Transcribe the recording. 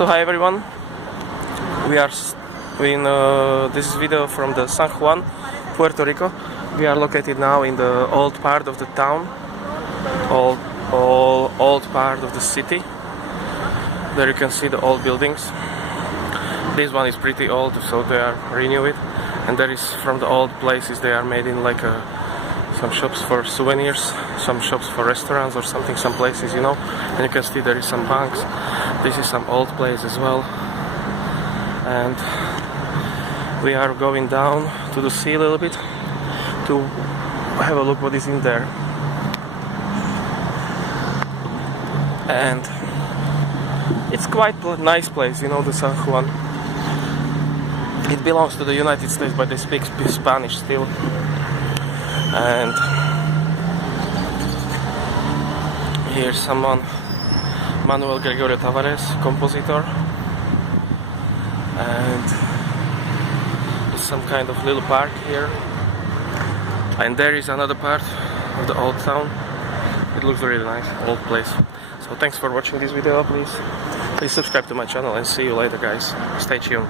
So hi everyone, we are in this video from the San Juan, Puerto Rico. We are located now in the old part of the town, old part of the city. There you can see the old buildings. This one is pretty old, so they are renew it. And there is from the old places they are made in like some shops for souvenirs, some shops for restaurants or something, some places, you know. And you can see there is some banks. This is some old place as well. And we are going down to the sea a little bit to have a look what is in there. And it's quite a nice place, you know, the San Juan. It belongs to the United States, but they speak Spanish still. And here's someone, Manuel Gregorio Tavares, compositor. And it's some kind of little park here. And there is another part of the old town. It looks really nice, old place. So thanks for watching this video. Please subscribe to my channel and see you later, guys. Stay tuned.